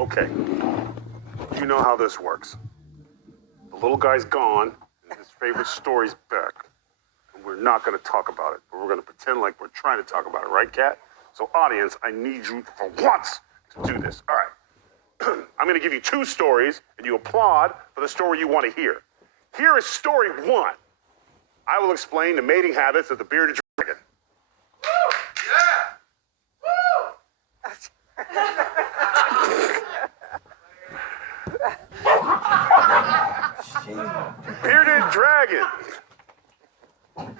Okay, you know how this works. The little guy's gone, and his favorite story's back. And we're not gonna talk about it, but we're gonna pretend like we're trying to talk about it, right, Kat? So audience, I need you for once to do this. All right. I'm gonna give you two stories, and you applaud for the story you want to hear. Here is story one. I will explain the mating habits of the bearded dragon. Woo! Yeah! Woo! Bearded dragon. Oh,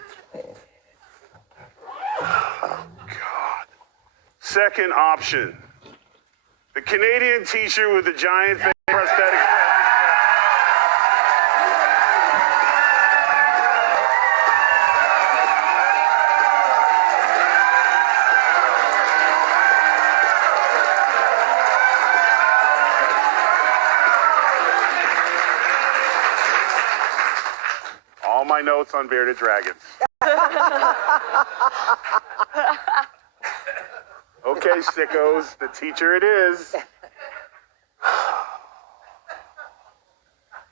God. Second option. The Canadian teacher with the giant face prosthetic. All my notes on bearded dragons. Okay, sickos, the teacher it is.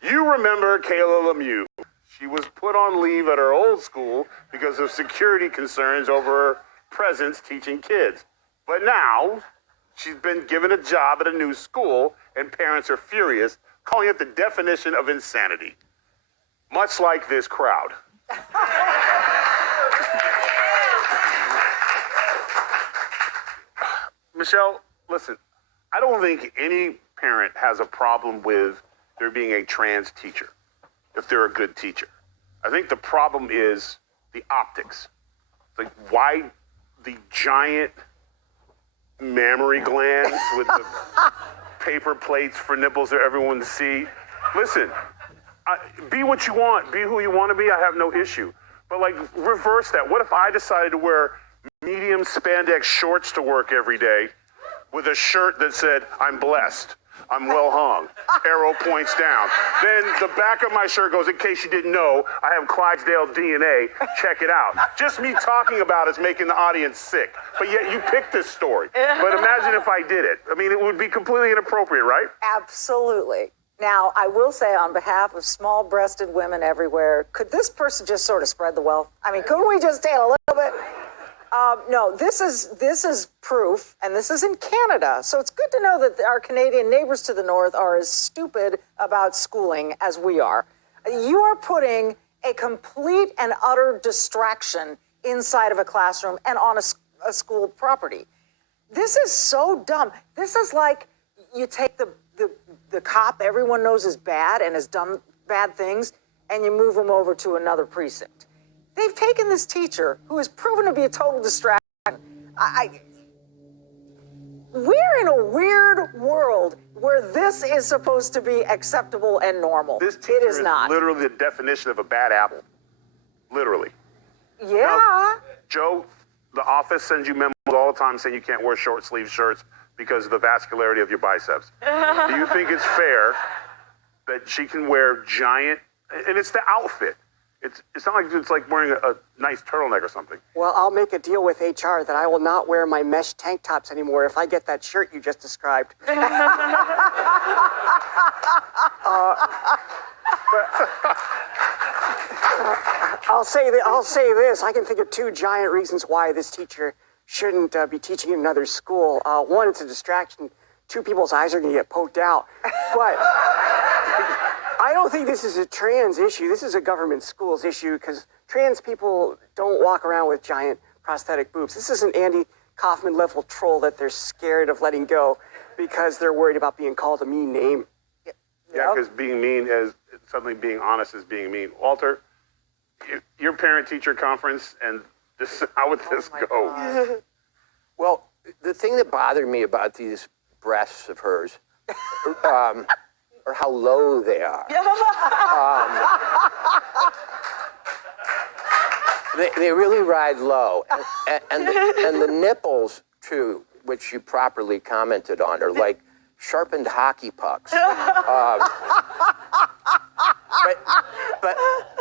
You remember Kayla Lemieux. She was put on leave at her old school because of security concerns over her presence teaching kids. But now, she's been given a job at a new school, and parents are furious, calling it the definition of insanity. Much like this crowd. Michelle, listen, I don't think any parent has a problem with there being a trans teacher if they're a good teacher. I think the problem is the optics. Like, why the giant mammary glands with the paper plates for nipples for everyone to see? Listen, be what you want, be who you want to be, I have no issue. But like, reverse that. What if I decided to wear medium spandex shorts to work every day with a shirt that said, I'm blessed, I'm well hung, arrow points down. Then the back of my shirt goes, in case you didn't know, I have Clydesdale DNA, check it out. Just me talking about it's making the audience sick. But yet you picked this story. But imagine if I did it. I mean, it would be completely inappropriate, right? Absolutely. Now, I will say on behalf of small-breasted women everywhere, could this person just sort of spread the wealth? I mean, couldn't we just take a little bit? No, this is proof, and this is in Canada. So it's good to know that our Canadian neighbors to the north are as stupid about schooling as we are. You are putting a complete and utter distraction inside of a classroom and on a school property. This is so dumb. This is like you take the cop everyone knows is bad and has done bad things, and you move him over to another precinct. They've taken this teacher who has proven to be a total distraction. We're in a weird world where this is supposed to be acceptable and normal. This teacher it is not. Literally the definition of a bad apple. Literally. Yeah. Now, Joe, the office sends you memos all the time saying you can't wear short sleeve shirts because of the vascularity of your biceps. Do you think it's fair that she can wear giant, and it's the outfit. It's not like it's like wearing a nice turtleneck or something. Well, I'll make a deal with HR that I will not wear my mesh tank tops anymore if I get that shirt you just described. I'll say this. I can think of two giant reasons why this teacher shouldn't be teaching in another school. One, it's a distraction. Two, people's eyes are going to get poked out. But I don't think this is a trans issue. This is a government schools issue because trans people don't walk around with giant prosthetic boobs. This is an Andy Kaufman level troll that they're scared of letting go because they're worried about being called a mean name. Yeah, because being mean is suddenly being honest is being mean. Walter, your parent-teacher conference, and this, how would this go? Well, the thing that bothered me about these breasts of hers, or how low they are. They really ride low, and the nipples too, which you properly commented on, are like sharpened hockey pucks.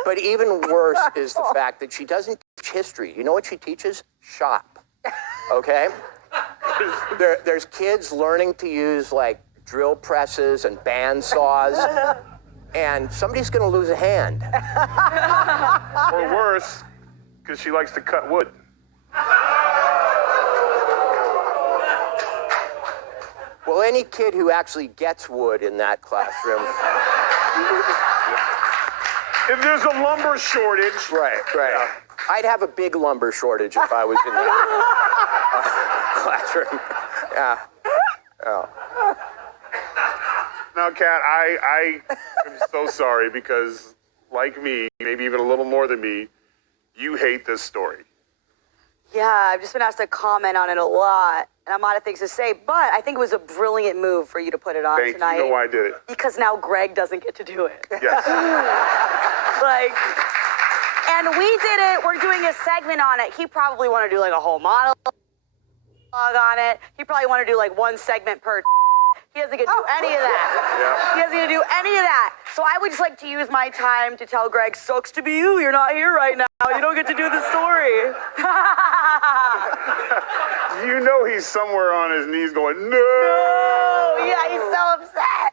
But even worse is the fact that she doesn't teach history. You know what she teaches? Shop. Okay? There's kids learning to use like drill presses and band saws, and somebody's going to lose a hand. Or worse, because she likes to cut wood. Well, any kid who actually gets wood in that classroom. If there's a lumber shortage. Right. Yeah. I'd have a big lumber shortage if I was in the classroom. Yeah. Now, Kat, I am so sorry because, like me, maybe even a little more than me, you hate this story. Yeah, I've just been asked to comment on it a lot, and I'm out of things to say, but I think it was a brilliant move for you to put it on tonight. You know why I did it. Because now Greg doesn't get to do it. Yes. And we did it, we're doing a segment on it. He probably want to do like a whole monologue on it. He probably want to do like one segment per. He doesn't get to do any of that. Yeah. He doesn't get to do any of that. So I would just like to use my time to tell Greg, sucks to be you. You're not here right now. You don't get to do the story. You know he's somewhere on his knees going, no! Oh, yeah, he's so upset.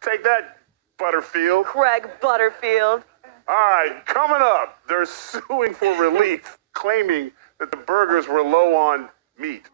Take that, Butterfield. Greg Butterfield. All right, coming up, they're suing for relief, claiming that the burgers were low on meat.